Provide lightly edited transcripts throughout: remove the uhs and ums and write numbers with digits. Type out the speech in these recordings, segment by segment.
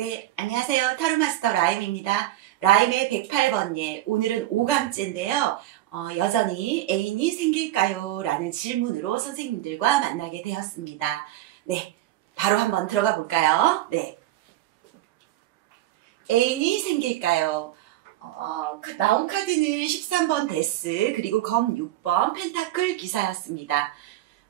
네, 안녕하세요. 타로마스터 라임입니다. 라임의 108번 예, 오늘은 5강째인데요. 여전히 애인이 생길까요? 라는 질문으로 선생님들과 만나게 되었습니다. 네, 바로 한번 들어가 볼까요? 네, 애인이 생길까요? 나온 카드는 13번 데스, 그리고 검 6번 펜타클 기사였습니다.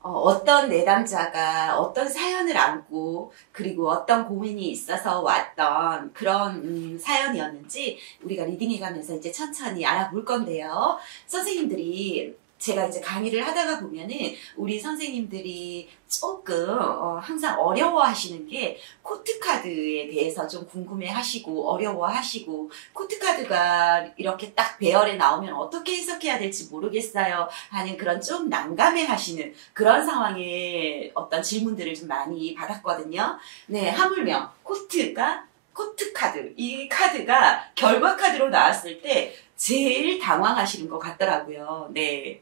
어떤 내담자가 어떤 사연을 안고 그리고 어떤 고민이 있어서 왔던 그런 사연이었는지 우리가 리딩해가면서 이제 천천히 알아볼 건데요. 선생님들이 제가 이제 강의를 하다가 보면은 우리 선생님들이 조금 항상 어려워하시는 게 코트카드에 대해서 좀 궁금해하시고 어려워하시고 코트카드가 이렇게 딱 배열에 나오면 어떻게 해석해야 될지 모르겠어요 하는 그런 좀 난감해하시는 그런 상황에 어떤 질문들을 좀 많이 받았거든요. 네, 하물며 코트카드, 이 카드가 결과 카드로 나왔을 때 제일 당황하시는 것 같더라고요. 네,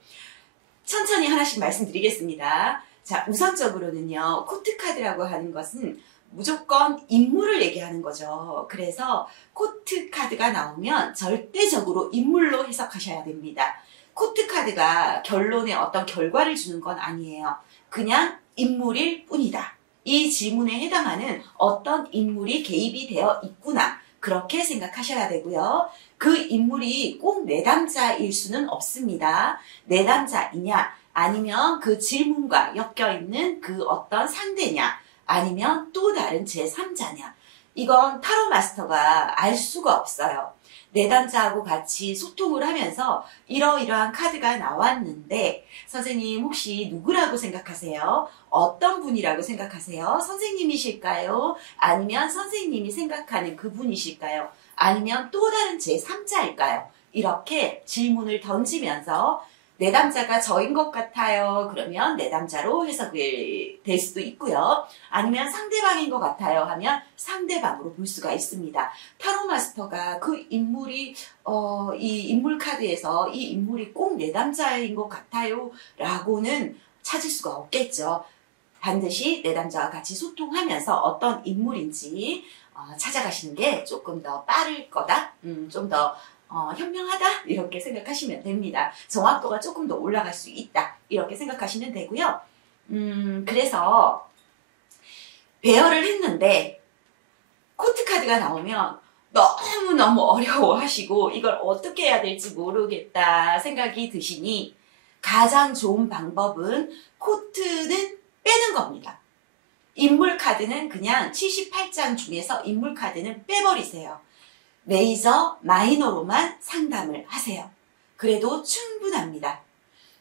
천천히 하나씩 말씀드리겠습니다. 자, 우선적으로는요, 코트카드라고 하는 것은 무조건 인물을 얘기하는 거죠. 그래서 코트카드가 나오면 절대적으로 인물로 해석하셔야 됩니다. 코트카드가 결론에 어떤 결과를 주는 건 아니에요. 그냥 인물일 뿐이다. 이 질문에 해당하는 어떤 인물이 개입이 되어 있구나. 그렇게 생각하셔야 되고요. 그 인물이 꼭 내담자일 수는 없습니다. 내담자이냐 아니면 그 질문과 엮여있는 그 어떤 상대냐 아니면 또 다른 제3자냐 이건 타로 마스터가 알 수가 없어요. 내담자하고 같이 소통을 하면서 이러이러한 카드가 나왔는데 선생님 혹시 누구라고 생각하세요? 어떤 분이라고 생각하세요? 선생님이실까요? 아니면 선생님이 생각하는 그분이실까요? 아니면 또 다른 제3자일까요? 이렇게 질문을 던지면서 내담자가 저인 것 같아요. 그러면 내담자로 해석이 될 수도 있고요. 아니면 상대방인 것 같아요 하면 상대방으로 볼 수가 있습니다. 타로 마스터가 그 인물이 이 인물 카드에서 이 인물이 꼭 내담자인 것 같아요 라고는 찾을 수가 없겠죠. 반드시 내담자와 같이 소통하면서 어떤 인물인지 찾아가시는 게 조금 더 빠를 거다. 좀 더 현명하다 이렇게 생각하시면 됩니다. 정확도가 조금 더 올라갈 수 있다 이렇게 생각하시면 되고요. 그래서 배열을 했는데 코트카드가 나오면 너무너무 어려워하시고 이걸 어떻게 해야 될지 모르겠다 생각이 드시니 가장 좋은 방법은 코트는 빼는 겁니다. 인물 카드는 그냥 78장 중에서 인물 카드는 빼버리세요. 메이저, 마이너로만 상담을 하세요. 그래도 충분합니다.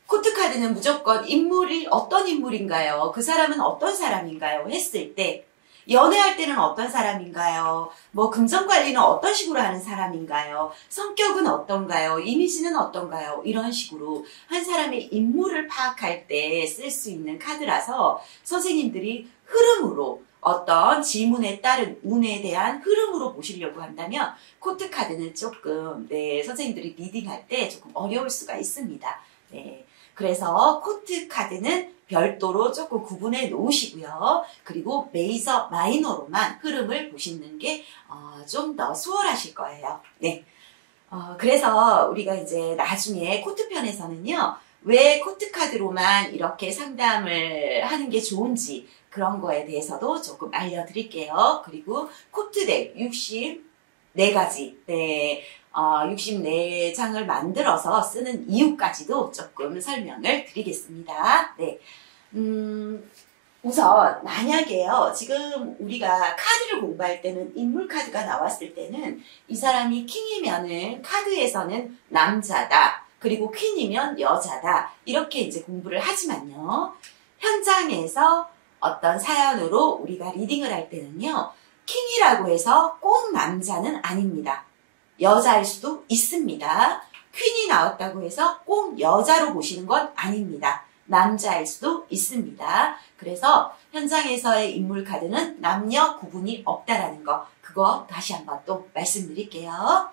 코트카드는 무조건 인물이 어떤 인물인가요? 그 사람은 어떤 사람인가요? 했을 때 연애할 때는 어떤 사람인가요? 뭐 금전관리는 어떤 식으로 하는 사람인가요? 성격은 어떤가요? 이미지는 어떤가요? 이런 식으로 한 사람의 인물을 파악할 때 쓸 수 있는 카드라서 선생님들이 흐름으로 어떤 질문에 따른 운에 대한 흐름으로 보시려고 한다면 코트카드는 조금 선생님들이 리딩할 때 조금 어려울 수가 있습니다. 네, 그래서 코트카드는 별도로 조금 구분해 놓으시고요. 그리고 메이저, 마이너로만 흐름을 보시는 게 좀 더 수월하실 거예요. 네, 그래서 우리가 이제 나중에 코트편에서는요. 왜 코트카드로만 이렇게 상담을 하는 게 좋은지 그런 거에 대해서도 조금 알려드릴게요. 그리고 코트덱 64가지, 64장을 만들어서 쓰는 이유까지도 조금 설명을 드리겠습니다. 네. 우선 만약에요. 지금 우리가 카드를 공부할 때는 인물 카드가 나왔을 때는 이 사람이 킹이면은 카드에서는 남자다. 그리고 퀸이면 여자다. 이렇게 이제 공부를 하지만요. 현장에서 어떤 사연으로 우리가 리딩을 할 때는요. 킹이라고 해서 꼭 남자는 아닙니다. 여자일 수도 있습니다. 퀸이 나왔다고 해서 꼭 여자로 보시는 건 아닙니다. 남자일 수도 있습니다. 그래서 현장에서의 인물 카드는 남녀 구분이 없다라는 거 그거 다시 한번 또 말씀드릴게요.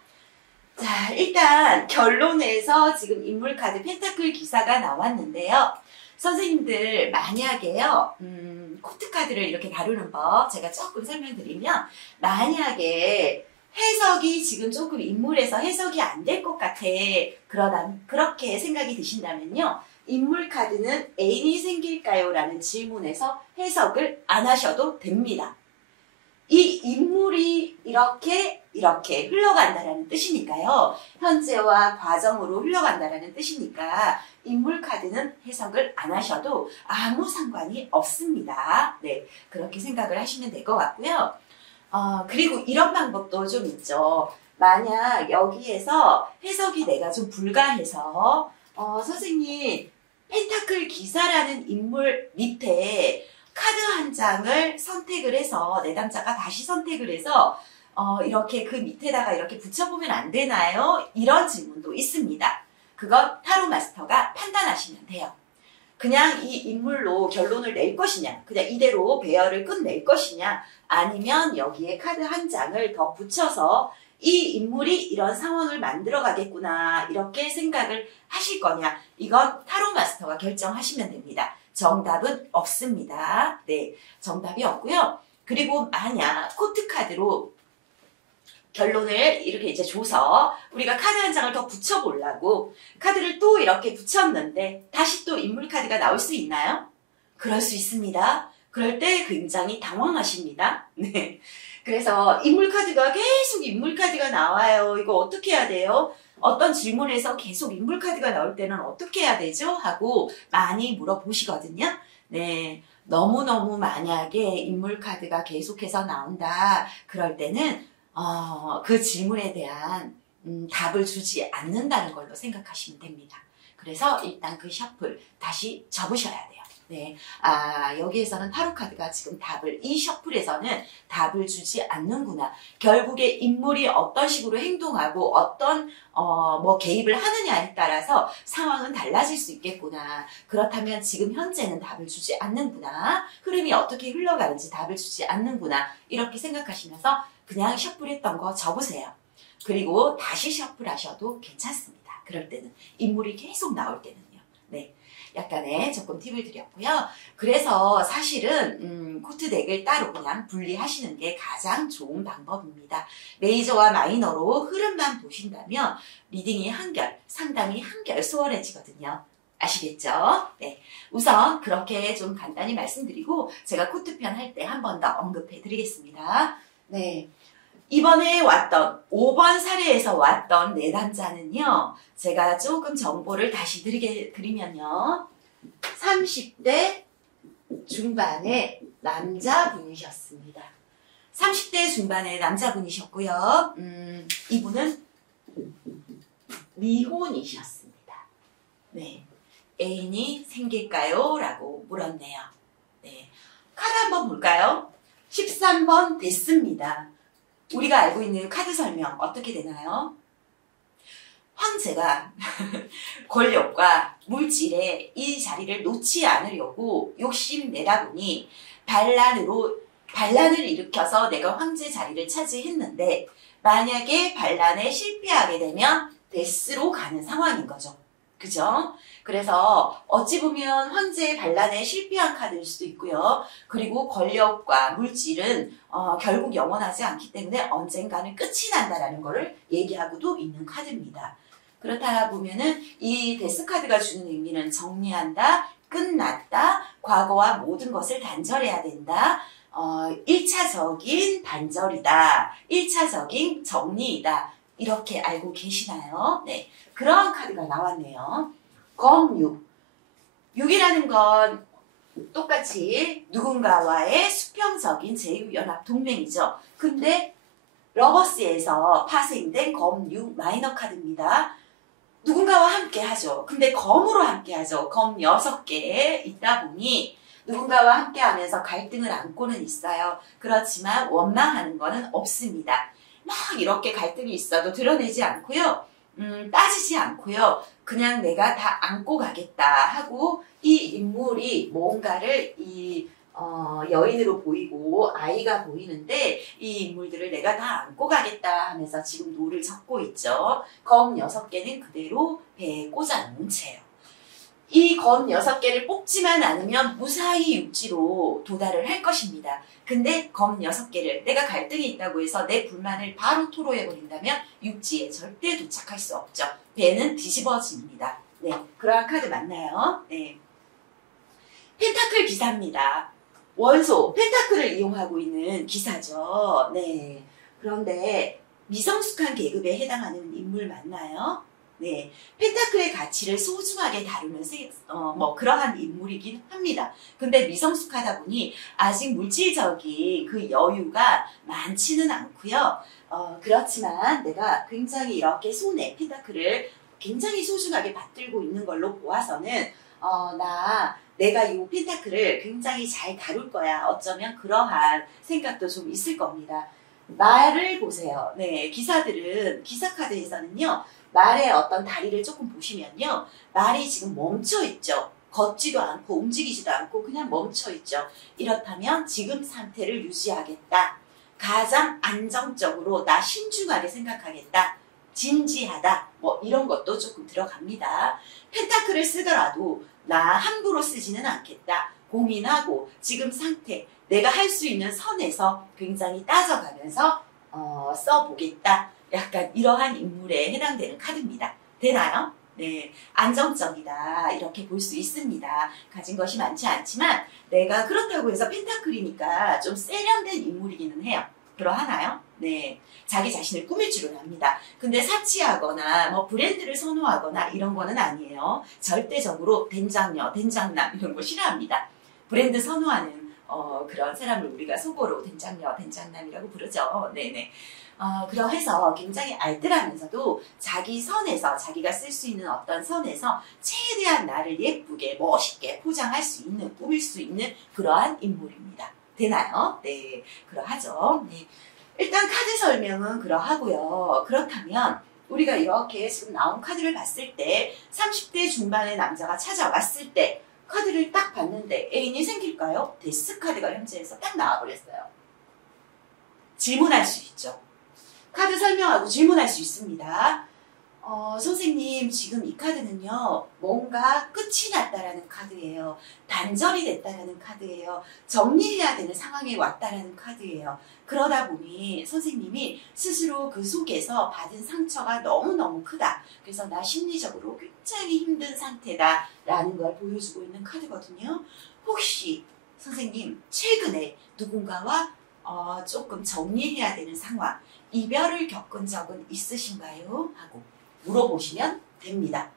자, 일단 결론에서 지금 인물 카드 펜타클 기사가 나왔는데요. 선생님들 만약에요, 코트카드를 이렇게 다루는 법 제가 조금 설명드리면, 만약에 해석이 지금 조금 인물에서 해석이 안 될 것 같아, 그렇게 생각이 드신다면요, 인물 카드는 애인이 생길까요? 라는 질문에서 해석을 안 하셔도 됩니다. 이 인물이 이렇게 흘러간다라는 뜻이니까요. 현재와 과정으로 흘러간다라는 뜻이니까 인물 카드는 해석을 안 하셔도 아무 상관이 없습니다. 네, 그렇게 생각을 하시면 될 것 같고요. 그리고 이런 방법도 좀 있죠. 만약 여기에서 해석이 내가 좀 불가해서 선생님 펜타클 기사라는 인물 밑에 카드 한 장을 선택을 해서 내담자가 다시 선택을 해서 이렇게 그 밑에다가 이렇게 붙여보면 안 되나요? 이런 질문도 있습니다. 그건 타로 마스터가 판단하시면 돼요. 그냥 이 인물로 결론을 낼 것이냐, 그냥 이대로 배열을 끝낼 것이냐, 아니면 여기에 카드 한 장을 더 붙여서 이 인물이 이런 상황을 만들어 가겠구나 이렇게 생각을 하실 거냐, 이건 타로 마스터가 결정하시면 됩니다. 정답은 없습니다. 네, 정답이 없고요. 그리고 만약 코트 카드로 결론을 이렇게 이제 줘서 우리가 카드 한 장을 더 붙여보려고 카드를 또 이렇게 붙였는데 다시 또 인물 카드가 나올 수 있나요? 그럴 수 있습니다. 그럴 때 굉장히 당황하십니다. 네. 그래서 인물 카드가 계속 인물 카드가 나와요. 이거 어떻게 해야 돼요? 어떤 질문에서 계속 인물 카드가 나올 때는 어떻게 해야 되죠? 하고 많이 물어보시거든요. 네. 너무너무 만약에 인물 카드가 계속해서 나온다. 그럴 때는 그 질문에 대한 답을 주지 않는다는 걸로 생각하시면 됩니다. 그래서 일단 그 셔플 다시 접으셔야 돼요. 네, 여기에서는 타로 카드가 지금 이 셔플에서는 답을 주지 않는구나. 결국에 인물이 어떤 식으로 행동하고 어떤 개입을 하느냐에 따라서 상황은 달라질 수 있겠구나. 그렇다면 지금 현재는 답을 주지 않는구나. 흐름이 어떻게 흘러가는지 답을 주지 않는구나. 이렇게 생각하시면서 그냥 셔플했던 거 접으세요. 그리고 다시 셔플하셔도 괜찮습니다. 그럴 때는 인물이 계속 나올 때는요. 네. 약간의 조금 팁을 드렸고요. 그래서 사실은 코트 덱을 따로 그냥 분리하시는 게 가장 좋은 방법입니다. 메이저와 마이너로 흐름만 보신다면 리딩이 한결, 상담이 한결 수월해지거든요. 아시겠죠? 네. 우선 그렇게 좀 간단히 말씀드리고 제가 코트편 할 때 한 번 더 언급해 드리겠습니다. 네. 이번에 왔던 5번 사례에서 왔던 내담자는요. 제가 조금 정보를 다시 드리면요. 30대 중반의 남자분이셨습니다. 30대 중반의 남자분이셨고요. 이분은 미혼이셨습니다. 네. 애인이 생길까요? 라고 물었네요. 네. 카드 한번 볼까요? 13번 됐습니다. 우리가 알고 있는 카드 설명 어떻게 되나요? 황제가 권력과 물질에 이 자리를 놓지 않으려고 욕심내다 보니 반란을 일으켜서 내가 황제 자리를 차지했는데 만약에 반란에 실패하게 되면 데스로 가는 상황인 거죠. 그죠? 그래서 어찌 보면 황제의 반란에 실패한 카드일 수도 있고요. 그리고 권력과 물질은 결국 영원하지 않기 때문에 언젠가는 끝이 난다라는 것을 얘기하고도 있는 카드입니다. 그렇다 보면은 이 데스 카드가 주는 의미는 정리한다, 끝났다, 과거와 모든 것을 단절해야 된다, 1차적인 단절이다, 1차적인 정리이다. 이렇게 알고 계시나요? 네, 그런 카드가 나왔네요. 검 6. 6이라는 건 똑같이 누군가와의 수평적인 제휴연합 동맹이죠. 근데 러버스에서 파생된 검 6 마이너 카드입니다. 누군가와 함께 하죠. 근데 검으로 함께 하죠. 검 6개 있다 보니 누군가와 함께 하면서 갈등을 안고는 있어요. 그렇지만 원망하는 거는 없습니다. 막 이렇게 갈등이 있어도 드러내지 않고요. 따지지 않고요. 그냥 내가 다 안고 가겠다 하고 이 인물이 뭔가를 여인으로 보이고 아이가 보이는데 이 인물들을 내가 다 안고 가겠다 하면서 지금 노를 젓고 있죠. 검 6개는 그대로 배에 꽂아놓은 채요. 이 검 6개를 뽑지만 않으면 무사히 육지로 도달을 할 것입니다. 근데 검 6개를 내가 갈등이 있다고 해서 내 불만을 바로 토로해버린다면 육지에 절대 도착할 수 없죠. 배는 뒤집어집니다. 네, 그러한 카드 맞나요? 네. 펜타클 기사입니다. 원소, 펜타클을 이용하고 있는 기사죠. 네. 그런데 미성숙한 계급에 해당하는 인물 맞나요? 네. 펜타클의 가치를 소중하게 다루면서 그러한 인물이긴 합니다. 근데 미성숙하다 보니 아직 물질적인 그 여유가 많지는 않고요. 그렇지만 내가 굉장히 이렇게 손에 펜타클을 굉장히 소중하게 받들고 있는 걸로 보아서는 내가 이 펜타클을 굉장히 잘 다룰 거야. 어쩌면 그러한 생각도 좀 있을 겁니다. 말을 보세요. 네, 기사들은 기사 카드에서는요. 말의 어떤 다리를 조금 보시면요. 말이 지금 멈춰 있죠. 걷지도 않고 움직이지도 않고 그냥 멈춰 있죠. 이렇다면 지금 상태를 유지하겠다. 가장 안정적으로 나 신중하게 생각하겠다. 진지하다. 뭐 이런 것도 조금 들어갑니다. 펜타클을 쓰더라도 나 함부로 쓰지는 않겠다. 고민하고 지금 상태, 내가 할 수 있는 선에서 굉장히 따져가면서 써보겠다. 약간 이러한 인물에 해당되는 카드입니다. 되나요? 네, 안정적이다 이렇게 볼 수 있습니다. 가진 것이 많지 않지만 내가 그렇다고 해서 펜타클이니까 좀 세련된 인물이기는 해요. 그러하나요? 네, 자기 자신을 꾸밀 줄은 압니다. 근데 사치하거나 뭐 브랜드를 선호하거나 이런 거는 아니에요. 절대적으로 된장녀, 된장남 이런 거 싫어합니다. 브랜드 선호하는 그런 사람을 우리가 속어로 된장녀, 된장남이라고 부르죠. 네네. 그러해서 굉장히 알뜰하면서도 자기 선에서 자기가 쓸 수 있는 어떤 선에서 최대한 나를 예쁘게 멋있게 포장할 수 있는 꾸밀 수 있는 그러한 인물입니다. 되나요? 네, 그러하죠. 네. 일단 카드 설명은 그러하고요. 그렇다면 우리가 이렇게 지금 나온 카드를 봤을 때 30대 중반의 남자가 찾아왔을 때 카드를 딱 봤는데 애인이 생길까요? 데스 카드가 현재에서 딱 나와버렸어요. 질문할 수 있죠. 카드 설명하고 질문할 수 있습니다. 선생님 지금 이 카드는요. 뭔가 끝이 났다라는 카드예요. 단절이 됐다라는 카드예요. 정리해야 되는 상황에 왔다라는 카드예요. 그러다 보니 선생님이 스스로 그 속에서 받은 상처가 너무너무 크다. 그래서 나 심리적으로 굉장히 힘든 상태다라는 걸 보여주고 있는 카드거든요. 혹시 선생님 최근에 누군가와 조금 정리해야 되는 상황, 이별을 겪은 적은 있으신가요? 하고 물어보시면 됩니다.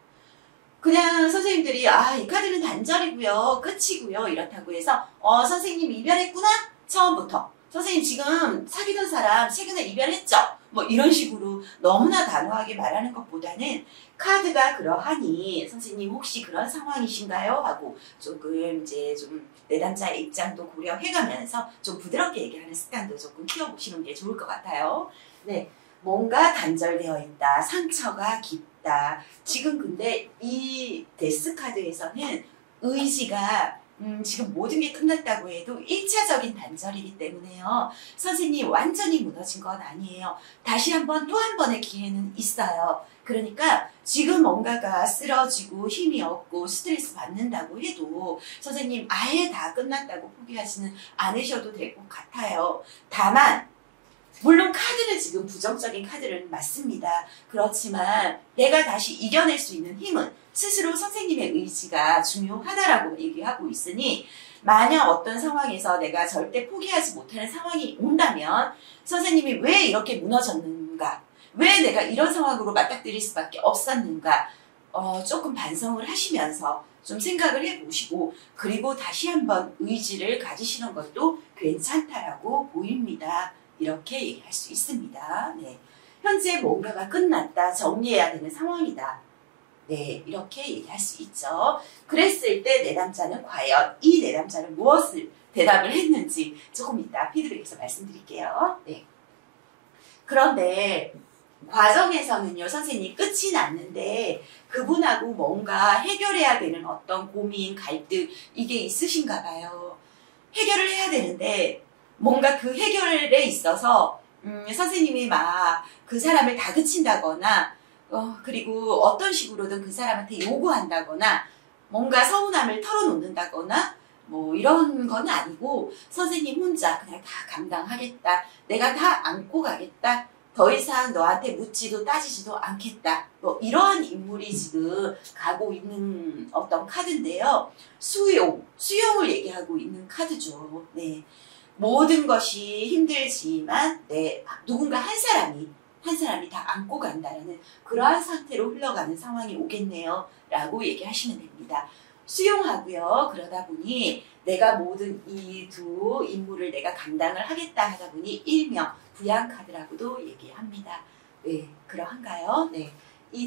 그냥 선생님들이 이 카드는 단절이고요. 끝이고요. 이렇다고 해서 선생님 이별했구나? 처음부터. 선생님 지금 사귀던 사람 최근에 이별했죠? 뭐 이런 식으로 너무나 단호하게 말하는 것보다는 카드가 그러하니 선생님 혹시 그런 상황이신가요? 하고 조금 이제 좀 내담자의 입장도 고려해가면서 좀 부드럽게 얘기하는 습관도 조금 키워보시는 게 좋을 것 같아요. 네, 뭔가 단절되어 있다. 상처가 깊다. 지금 근데 이 데스 카드에서는 의지가 지금 모든 게 끝났다고 해도 1차적인 단절이기 때문에요. 선생님 완전히 무너진 건 아니에요. 다시 한번 또 한 번의 기회는 있어요. 그러니까 지금 뭔가가 쓰러지고 힘이 없고 스트레스 받는다고 해도 선생님 아예 다 끝났다고 포기하지는 않으셔도 될 것 같아요. 다만 물론 카드는 지금 부정적인 카드는 맞습니다. 그렇지만 내가 다시 이겨낼 수 있는 힘은 스스로 선생님의 의지가 중요하다라고 얘기하고 있으니 만약 어떤 상황에서 내가 절대 포기하지 못하는 상황이 온다면 선생님이 왜 이렇게 무너졌는가? 왜 내가 이런 상황으로 맞닥뜨릴 수밖에 없었는가? 조금 반성을 하시면서 좀 생각을 해보시고 그리고 다시 한번 의지를 가지시는 것도 괜찮다라고 보입니다. 이렇게 얘기할 수 있습니다. 네. 현재 뭔가가 끝났다. 정리해야 되는 상황이다. 네, 이렇게 얘기할 수 있죠. 그랬을 때 내담자는 과연 이 내담자는 무엇을 대답을 했는지 조금 이따 피드백에서 말씀드릴게요. 네. 그런데 과정에서는요, 선생님 끝이 났는데 그분하고 뭔가 해결해야 되는 어떤 고민, 갈등 이게 있으신가 봐요. 해결을 해야 되는데 뭔가 그 해결에 있어서 선생님이 막 그 사람을 다그친다거나 그리고 어떤 식으로든 그 사람한테 요구한다거나 뭔가 서운함을 털어놓는다거나 뭐 이런 건 아니고 선생님 혼자 그냥 다 감당하겠다. 내가 다 안고 가겠다. 더 이상 너한테 묻지도 따지지도 않겠다. 뭐 이러한 인물이 지금 가고 있는 어떤 카드인데요. 수용을 얘기하고 있는 카드죠. 네. 모든 것이 힘들지만 누군가 한 사람이 다 안고 간다는 그러한 상태로 흘러가는 상황이 오겠네요. 라고 얘기하시면 됩니다. 수용하고요. 그러다 보니 내가 모든 이 두 인물을 내가 감당을 하겠다 하다 보니 일명 부양카드라고도 얘기합니다. 네, 그러한가요? 네.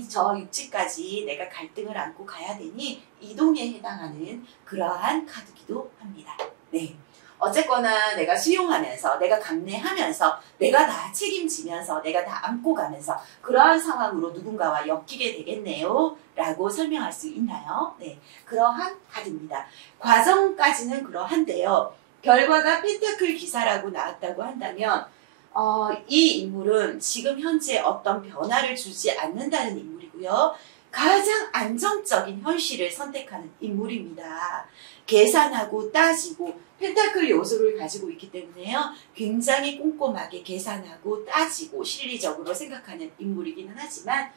저 육지까지 내가 갈등을 안고 가야 되니 이동에 해당하는 그러한 카드기도 합니다. 네. 어쨌거나 내가 수용하면서 내가 감내하면서 내가 다 책임지면서 내가 다 안고 가면서 그러한 상황으로 누군가와 엮이게 되겠네요 라고 설명할 수 있나요? 네, 그러한 카드입니다. 과정까지는 그러한데요. 결과가 펜타클 기사라고 나왔다고 한다면 이 인물은 지금 현재 어떤 변화를 주지 않는다는 인물이고요. 가장 안정적인 현실을 선택하는 인물입니다. 계산하고 따지고 펜타클 요소를 가지고 있기 때문에요. 굉장히 꼼꼼하게 계산하고 따지고 실리적으로 생각하는 인물이기는 하지만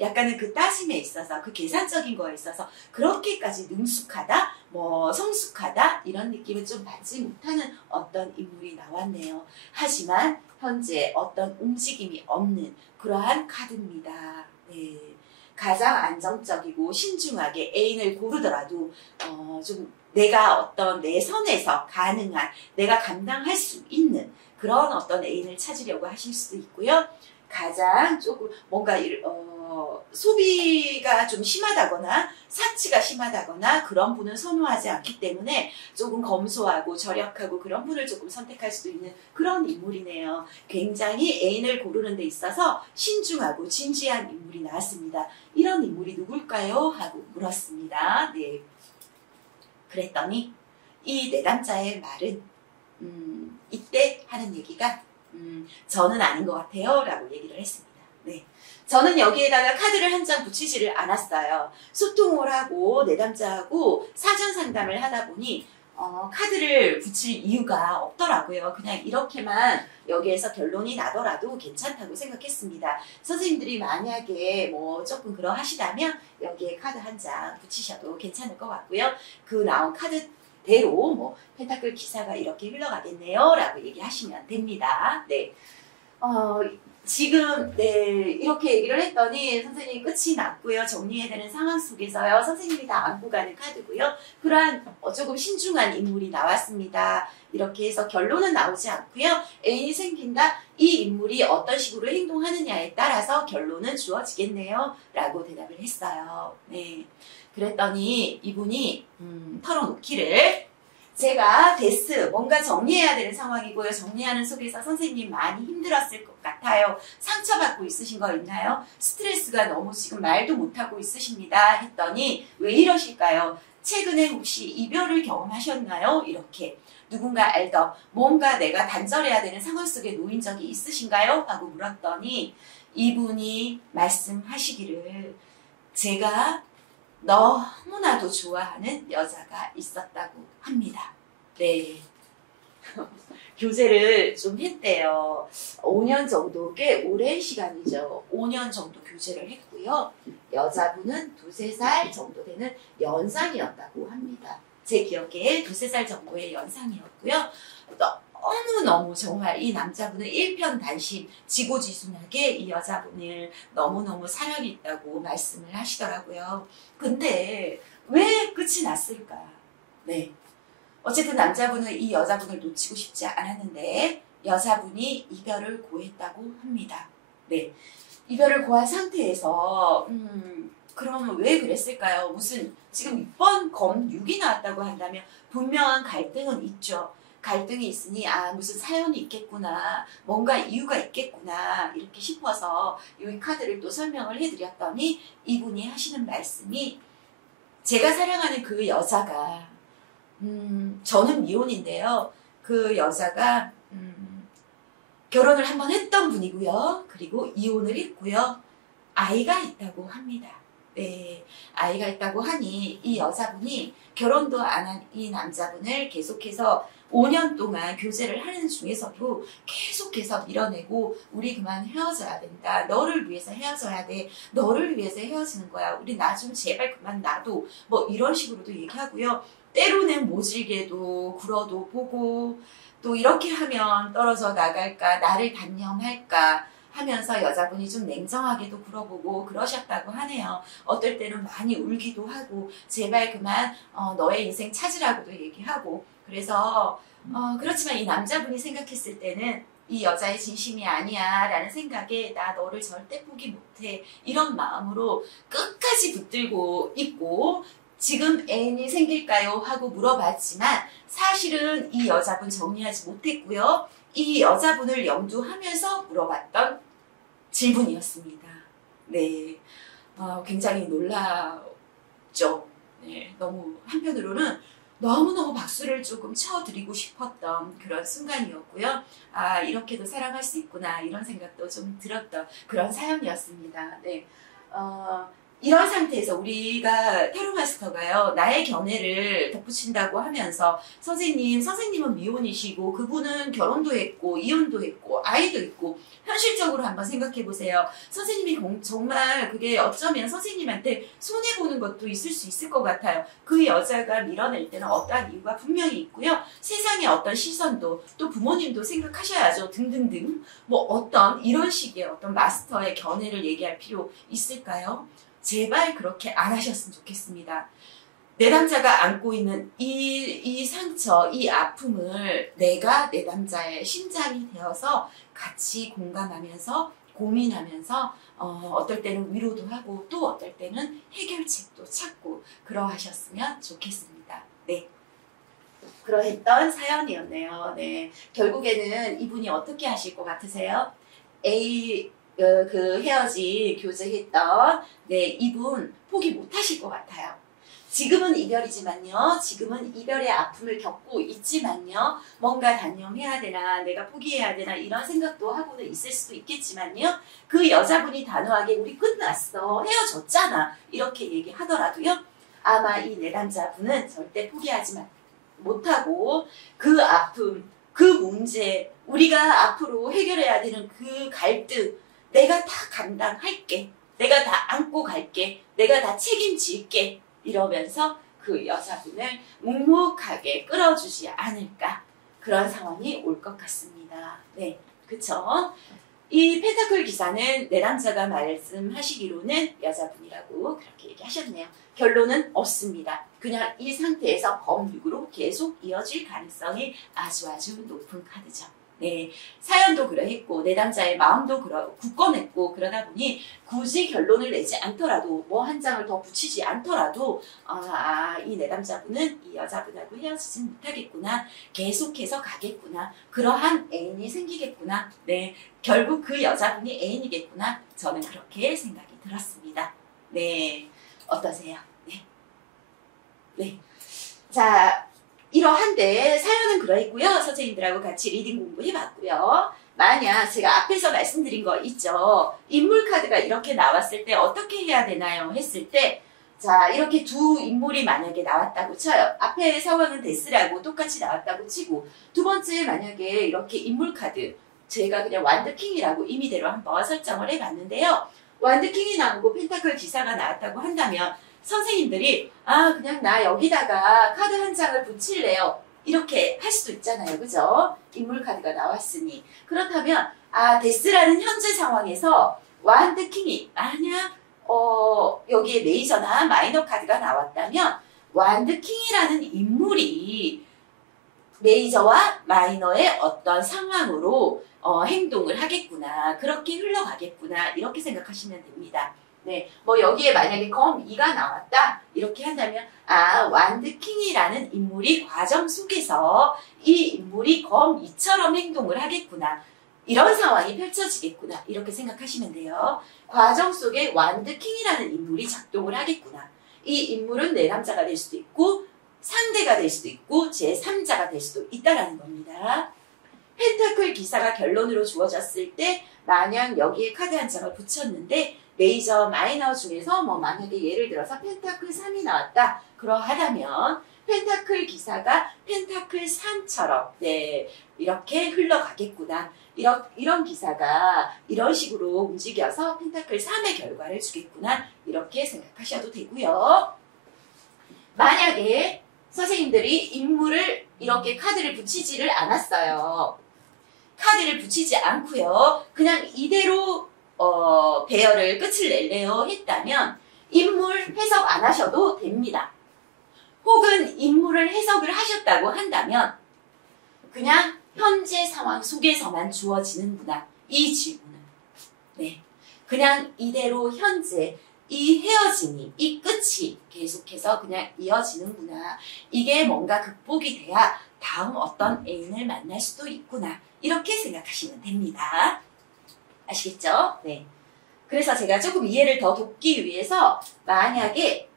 약간은 그 따짐에 있어서 그 계산적인 거에 있어서 그렇게까지 능숙하다, 뭐 성숙하다 이런 느낌을 좀 받지 못하는 어떤 인물이 나왔네요. 하지만 현재 어떤 움직임이 없는 그러한 카드입니다. 네. 가장 안정적이고 신중하게 애인을 고르더라도 좀 내가 어떤 내 선에서 가능한 내가 감당할 수 있는 그런 어떤 애인을 찾으려고 하실 수도 있고요. 가장 조금 뭔가 소비가 좀 심하다거나 사치가 심하다거나 그런 분은 선호하지 않기 때문에 조금 검소하고 절약하고 그런 분을 조금 선택할 수도 있는 그런 인물이네요. 굉장히 애인을 고르는 데 있어서 신중하고 진지한 인물이 나왔습니다. 이런 인물이 누굴까요? 하고 물었습니다. 네. 그랬더니 이 내담자의 말은 이때 하는 얘기가 저는 아닌 것 같아요 라고 얘기를 했습니다. 네. 저는 여기에다가 카드를 한 장 붙이지를 않았어요. 소통을 하고 내담자하고 사전 상담을 하다 보니 카드를 붙일 이유가 없더라고요. 그냥 이렇게만 여기에서 결론이 나더라도 괜찮다고 생각했습니다. 선생님들이 만약에 뭐 조금 그러하시다면 여기에 카드 한 장 붙이셔도 괜찮을 것 같고요. 그 나온 카드대로 뭐 펜타클 기사가 이렇게 흘러가겠네요 라고 얘기하시면 됩니다. 네. 지금 이렇게 얘기를 했더니 선생님이 끝이 났고요. 정리해야 되는 상황 속에서요. 선생님이 다 안고 가는 카드고요. 그러한 조금 신중한 인물이 나왔습니다. 이렇게 해서 결론은 나오지 않고요. 애인이 생긴다. 이 인물이 어떤 식으로 행동하느냐에 따라서 결론은 주어지겠네요. 라고 대답을 했어요. 네. 그랬더니 이분이 털어놓기를 제가 뭔가 정리해야 되는 상황이고요. 정리하는 속에서 선생님 많이 힘들었을 것 같아요. 상처받고 있으신 거 있나요? 스트레스가 너무 지금 말도 못하고 있으십니다. 했더니 왜 이러실까요? 최근에 혹시 이별을 경험하셨나요? 이렇게 누군가 알던 뭔가 내가 단절해야 되는 상황 속에 놓인 적이 있으신가요? 하고 물었더니 이분이 말씀하시기를 제가 너무나도 좋아하는 여자가 있었다고 합니다. 네. 교제를 좀 했대요. 5년 정도, 꽤 오랜 시간이죠. 5년 정도 교제를 했고요. 여자분은 2~3살 정도 되는 연상이었다고 합니다. 제 기억에 2~3살 정도의 연상이었고요. 너무너무 정말 이 남자분은 일편단심 지고지순하게 이 여자분을 너무너무 사랑이 있다고 말씀을 하시더라고요. 근데 왜 끝이 났을까? 네. 어쨌든 남자분은 이 여자분을 놓치고 싶지 않았는데 여자분이 이별을 고했다고 합니다. 네. 이별을 고한 상태에서 그러면 왜 그랬을까요? 무슨 지금 6번 검 6이 나왔다고 한다면 분명한 갈등은 있죠. 갈등이 있으니 무슨 사연이 있겠구나, 뭔가 이유가 있겠구나 이렇게 싶어서 이 카드를 또 설명을 해드렸더니 이분이 하시는 말씀이 제가 사랑하는 그 여자가 저는 미혼인데요. 그 여자가 결혼을 한번 했던 분이고요. 그리고 이혼을 했고요. 아이가 있다고 합니다. 네, 아이가 있다고 하니 이 여자분이 결혼도 안 한 이 남자분을 계속해서 5년 동안 교제를 하는 중에서도 계속해서 밀어내고 우리 그만 헤어져야 된다. 너를 위해서 헤어져야 돼. 너를 위해서 헤어지는 거야. 우리 나 좀 제발 그만 놔둬. 뭐 이런 식으로도 얘기하고요. 때로는 모질게도 굴어도 보고 또 이렇게 하면 떨어져 나갈까 나를 단념할까 하면서 여자분이 좀 냉정하게도 굴어보고 그러셨다고 하네요. 어떨 때는 많이 울기도 하고 제발 그만 너의 인생 찾으라고도 얘기하고 그래서 그렇지만 이 남자분이 생각했을 때는 이 여자의 진심이 아니야 라는 생각에 나 너를 절대 포기 못해 이런 마음으로 끝까지 붙들고 있고 지금 애인이 생길까요? 하고 물어봤지만 사실은 이 여자분 정리하지 못했고요. 이 여자분을 염두하면서 물어봤던 질문이었습니다. 네, 굉장히 놀랍죠. 네, 너무 한편으로는 너무너무 박수를 조금 쳐드리고 싶었던 그런 순간이었고요. 아, 이렇게도 사랑할 수 있구나 이런 생각도 좀 들었던 그런 사연이었습니다. 네, 이런 상태에서 우리가 타로 마스터가요 나의 견해를 덧붙인다고 하면서 선생님은 미혼이시고 그분은 결혼도 했고 이혼도 했고 아이도 있고 현실적으로 한번 생각해 보세요. 선생님이 정말 그게 어쩌면 선생님한테 손해보는 것도 있을 수 있을 것 같아요. 그 여자가 밀어낼 때는 어떠한 이유가 분명히 있고요. 세상의 어떤 시선도 또 부모님도 생각하셔야죠. 등등등 뭐 어떤 이런 식의 어떤 마스터의 견해를 얘기할 필요 있을까요? 제발 그렇게 안 하셨으면 좋겠습니다. 내담자가 안고 있는 이 상처, 이 아픔을 내가 내담자의 심장이 되어서 같이 공감하면서 고민하면서 어떨 때는 위로도 하고 또 어떨 때는 해결책도 찾고 그러하셨으면 좋겠습니다. 네. 그러했던 사연이었네요. 네. 결국에는 이분이 어떻게 하실 것 같으세요? 그 헤어진 교제했던 이분 포기 못 하실 것 같아요. 지금은 이별이지만요. 지금은 이별의 아픔을 겪고 있지만요. 뭔가 단념해야 되나 내가 포기해야 되나 이런 생각도 하고는 있을 수도 있겠지만요. 그 여자분이 단호하게 우리 끝났어. 헤어졌잖아. 이렇게 얘기하더라도요. 아마 이 내담자분은 절대 포기하지 못하고 그 아픔, 그 문제, 우리가 앞으로 해결해야 되는 그 갈등 내가 다 감당할게. 내가 다 안고 갈게. 내가 다 책임질게. 이러면서 그 여자분을 묵묵하게 끌어주지 않을까. 그런 상황이 올 것 같습니다. 네, 그쵸? 이 펜타클 기사는 내담자가 말씀하시기로는 여자분이라고 그렇게 얘기하셨네요. 결론은 없습니다. 그냥 이 상태에서 범육으로 계속 이어질 가능성이 아주 높은 카드죠. 네, 사연도 그러했고 내담자의 마음도 굳건했고 그러다 보니 굳이 결론을 내지 않더라도 뭐 한 장을 더 붙이지 않더라도 이 내담자분은 이 여자분하고 헤어지지 못하겠구나. 계속해서 가겠구나. 그러한 애인이 생기겠구나. 네, 결국 그 여자분이 애인이겠구나. 저는 그렇게 생각이 들었습니다. 네, 어떠세요? 네, 네. 자, 이러한데 사연은 그러했고요. 선생님들하고 같이 리딩 공부해봤고요. 만약 제가 앞에서 말씀드린 거 있죠. 인물 카드가 이렇게 나왔을 때 어떻게 해야 되나요? 했을 때 자, 이렇게 두 인물이 만약에 나왔다고 쳐요. 앞에 상황은 데스라고 똑같이 나왔다고 치고 두 번째 만약에 이렇게 인물 카드 제가 그냥 완드킹이라고 임의대로 한번 설정을 해봤는데요. 완드킹이 나오고 펜타클 기사가 나왔다고 한다면 선생님들이 그냥 나 여기다가 카드 한 장을 붙일래요. 이렇게 할 수도 있잖아요. 그죠? 인물 카드가 나왔으니. 그렇다면 데스라는 현재 상황에서 완드킹이 만약 여기에 메이저나 마이너 카드가 나왔다면 완드킹이라는 인물이 메이저와 마이너의 어떤 상황으로 행동을 하겠구나. 그렇게 흘러가겠구나. 이렇게 생각하시면 됩니다. 네, 뭐 여기에 만약에 검 2가 나왔다 이렇게 한다면 완드킹이라는 인물이 과정 속에서 이 인물이 검 2처럼 행동을 하겠구나. 이런 상황이 펼쳐지겠구나. 이렇게 생각하시면 돼요. 과정 속에 완드킹이라는 인물이 작동을 하겠구나. 이 인물은 내담자가 될 수도 있고 상대가 될 수도 있고 제3자가 될 수도 있다는 겁니다. 펜타클 기사가 결론으로 주어졌을 때 만약 여기에 카드 한 장을 붙였는데 메이저, 마이너 중에서 뭐 만약에 예를 들어서 펜타클 3이 나왔다. 그러하다면 펜타클 기사가 펜타클 3처럼 네, 이렇게 흘러가겠구나. 이런 기사가 이런 식으로 움직여서 펜타클 3의 결과를 주겠구나. 이렇게 생각하셔도 되고요. 만약에 선생님들이 인물을 이렇게 카드를 붙이지를 않았어요. 카드를 붙이지 않고요. 그냥 이대로 배열을 끝을 낼래요 했다면 인물 해석 안 하셔도 됩니다. 혹은 인물을 해석을 하셨다고 한다면 그냥 현재 상황 속에서만 주어지는구나. 이 질문은. 네. 그냥 이대로 현재 이 헤어짐이, 이 끝이 계속해서 그냥 이어지는구나. 이게 뭔가 극복이 돼야 다음 어떤 애인을 만날 수도 있구나. 이렇게 생각하시면 됩니다. 아시겠죠? 네. 그래서 제가 조금 이해를 더 돕기 위해서 만약에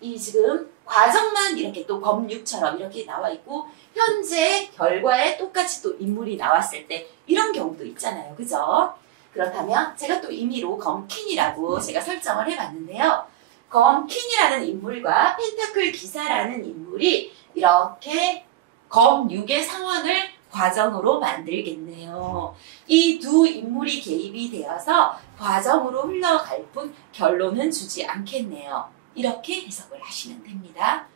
이 지금 과정만 이렇게 또 검6처럼 이렇게 나와 있고 현재 결과에 똑같이 또 인물이 나왔을 때 이런 경우도 있잖아요. 그죠? 그렇다면 제가 또 임의로 검킨이라고 제가 설정을 해봤는데요. 검킨이라는 인물과 펜타클 기사라는 인물이 이렇게 검6의 상황을 과정으로 만들겠네요. 이 두 인물이 개입이 되어서 과정으로 흘러갈 뿐 결론은 주지 않겠네요. 이렇게 해석을 하시면 됩니다.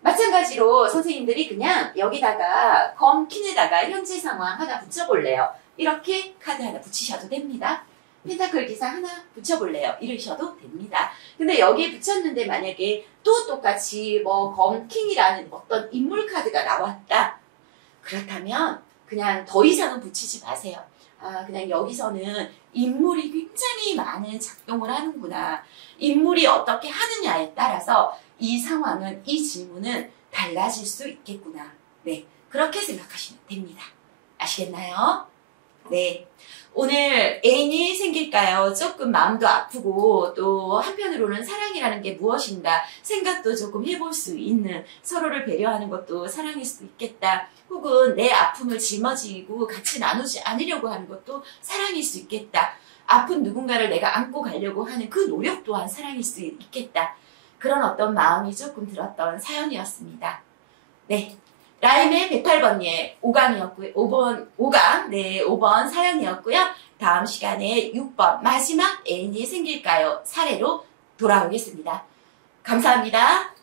마찬가지로 선생님들이 그냥 여기다가 검킨에다가 현재 상황 하나 붙여볼래요. 이렇게 카드 하나 붙이셔도 됩니다. 펜타클 기사 하나 붙여볼래요. 이러셔도 됩니다. 근데 여기에 붙였는데 만약에 또 똑같이 뭐 검킹이라는 어떤 인물 카드가 나왔다. 그렇다면 그냥 더 이상은 붙이지 마세요. 그냥 여기서는 인물이 굉장히 많은 작동을 하는구나. 인물이 어떻게 하느냐에 따라서 이 상황은, 이 질문은 달라질 수 있겠구나. 네, 그렇게 생각하시면 됩니다. 아시겠나요? 네. 오늘 애인이 생길까요? 조금 마음도 아프고 또 한편으로는 사랑이라는 게 무엇인가 생각도 조금 해볼 수 있는, 서로를 배려하는 것도 사랑일 수도 있겠다. 혹은 내 아픔을 짊어지고 같이 나누지 않으려고 하는 것도 사랑일 수 있겠다. 아픈 누군가를 내가 안고 가려고 하는 그 노력 또한 사랑일 수 있겠다. 그런 어떤 마음이 조금 들었던 사연이었습니다. 네. 라임의 108번예 5강이었고요. 5강, 네, 5번 사연이었고요. 다음 시간에 6번 마지막 애인이 생길까요? 사례로 돌아오겠습니다. 감사합니다.